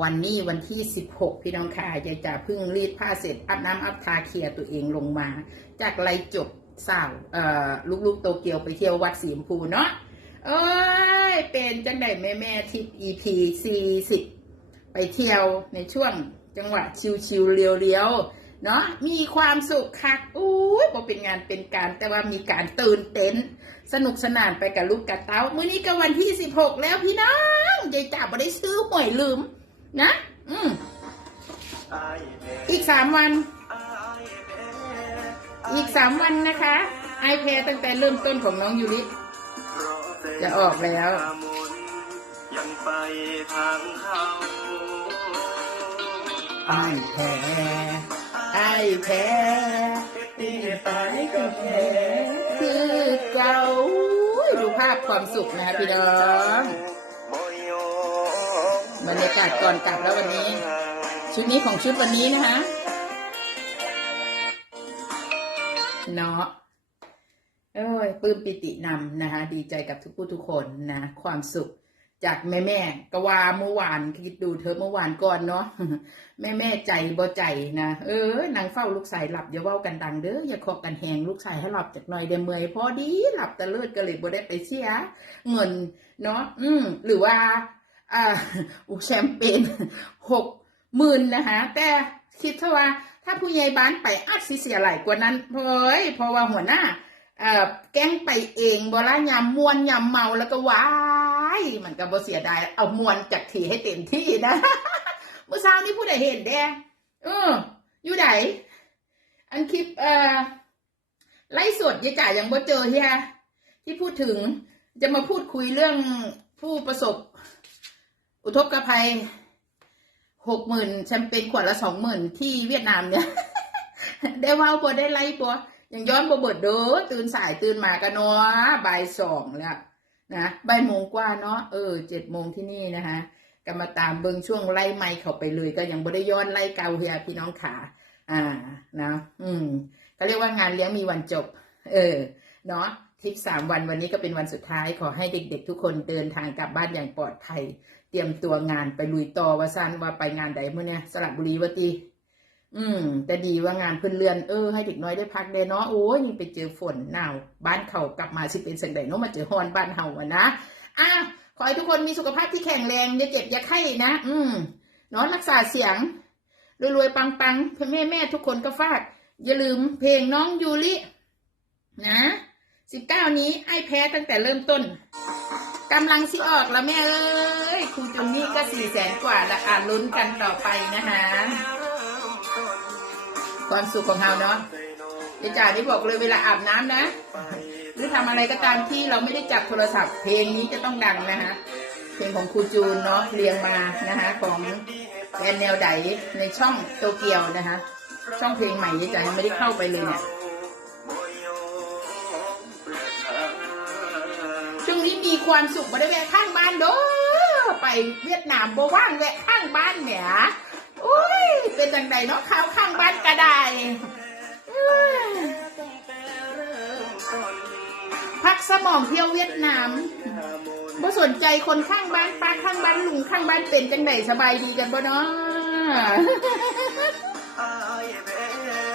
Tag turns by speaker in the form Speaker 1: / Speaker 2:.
Speaker 1: วันนี้วันที่ 16 พี่น้องค่ะยายจ๋าเพิ่งรีดผ้าเสร็จอาบน้ำอาบทาเคลียร์ตัวเองลงมา จากไรจบสาวเอ่อลูกๆโตเกียวไปเที่ยววัดสีชมพูเนาะเอ้ย เป็นจังไดแม่แม่ทิป EP 40 ไปเที่ยวในช่วงจังหวะชิวๆเรียวๆ เนาะมีความสุขคักอู้ยบ่เป็นงานเป็นการแต่ว่ามีการตื่นเต้น สนุกสนานไปกับลูกกับเต้า มื้อนี้ก็วันที่ 16 แล้วพี่น้องยายจ๋าบ่ได้ซื้อหวยลืม นะ อืมอีกสามวัน อีกสามวันนะคะไอแพรตั้งแต่เริ่มต้นของน้องยูริจะออกแล้ว
Speaker 2: ยังไปทางเขา
Speaker 1: ไอแพรไอแพรตีไปก็แพ้คือเก่าอุ้ยดูภาพความสุขนะคะพี่น้องบรรยากาศก่อนกลับแล้ววันนี้ ชุดนี้ของชุดวันนี้นะคะเนาะเอ้ยปลื้มปิตินำนะคะ ดีใจกับทุกผู้ทุกคนนะ ความสุขจากแม่แม่กว่าเมื่อวานคิดดูเธอเมื่อวานก่อนเนาะแม่แม่ใจบ่ใจนะเออนางเฝ้าลูกชายหลับอย่าเว้ากันดังเด้ออย่าคาะกันแหงลูกชายให้หลับจากหน่อยเดเมอยพอดีหลับตะเลิดก็เลยบ่ได้ไปเสียเงินเนาะอืมหรือว่า อ่าอุแชมเปญหกหมื่นนะคะแต่คิดว่าถ้าผู้ใหญ่บ้านไปอาจสิเสียหลายกว่านั้นเฮ้ยเพราะว่าหัวหน้าเอ่อแก๊งไปเองบลายามมวนยามเมาแล้วก็ว้ายมันก็บ่เสียดายเอามวนจากทีให้เต็มที่นะเมื่อเช้านี้ผู้ใดเห็นแดงเอออยู่ไหนอันคลิปเอ่อไล่สดยายจ่ายังบ่เจอเฮียที่พูดถึงจะมาพูดคุยเรื่องผู้ประสบ อุทกภัยหกหมื่นแชมเปญขวดละสองหมื่นที่เวียดนามเนี่ย ได้ว่าบ่ได้ไล่ปัวยังย้อนบ่เบิดเด้อตื่นสายตื่นมากันเนาะบ่ายสองแล้วนะบ่ายโมงกว่าเนาะเออเจ็ดโมงที่นี่นะคะก็มาตามเบิงช่วงไล่ไม่เข้าไปเลยก็ยังบ่ได้ย้อนไล่เกาเฮียพี่น้องขาอ่านะอืมก็เรียกว่างานเลี้ยงมีวันจบ เออเนาะทริปสามวันวันนี้ก็เป็นวันสุดท้ายขอให้เด็กๆทุกคนเดินทางกลับบ้านอย่างปลอดภัย เตรียมตัวงานไปลุยต่อว่าซันว่าไปงานใดเมื่อเนี่ยสระบุรีวะตีอืม แต่ดีว่างานเพิ่นเลือนเออให้เด็กน้อยได้พักเดเนาะโอ้ยนี่ไปเจอฝนหนาวบ้านเขากลับมาสิเป็นสังใดเนาะมาเจอฮอนบ้านเฮาอะนะอะขอให้ทุกคนมีสุขภาพที่แข็งแรงอย่าเจ็บอย่าไข้นะ อืมเนาะรักษาเสียงรวยๆปังๆพ่อแม่แม่ทุกคนก็ฝากอย่าลืมเพลงน้องยูรินะสิบเก้านี้ไอ้แพ้ตั้งแต่เริ่มต้น กำลังสิออกแล้วแม่เอ้ยครูจุนนี่ก็สี่แสนกว่าละอ่าลุ้นกันต่อไปนะคะความสุขของเราเนาะเดี๋ยจ่านี่บอกเลยเวลาอาบน้ำนะ หรือทำอะไรก็ตามที่เราไม่ได้จับโทรศัพท์ เพลงนี้จะต้องดังนะคะเพลงของครูจูนเนาะเรียงมานะคะของแอนแนวไดในช่องโตเกียวนะคะช่องเพลงใหม่ยายจ๋ายังไม่ได้เข้าไปเลยเนี่ย มีความสุขมาได้แวะข้างบ้านเด้อไปเวียดนามบ่ว่างแวะข้างบ้านเนี่ยอุ้ยเป็นจังใดเนาะข้าวข้างบ้านก็ได้พักสมองเที่ยวเวียดนามบ่สนใจคนข้างบ้านป้าข้างบ้านลุงข้างบ้านเป็นจังใดสบายดีกันบ่เนาะ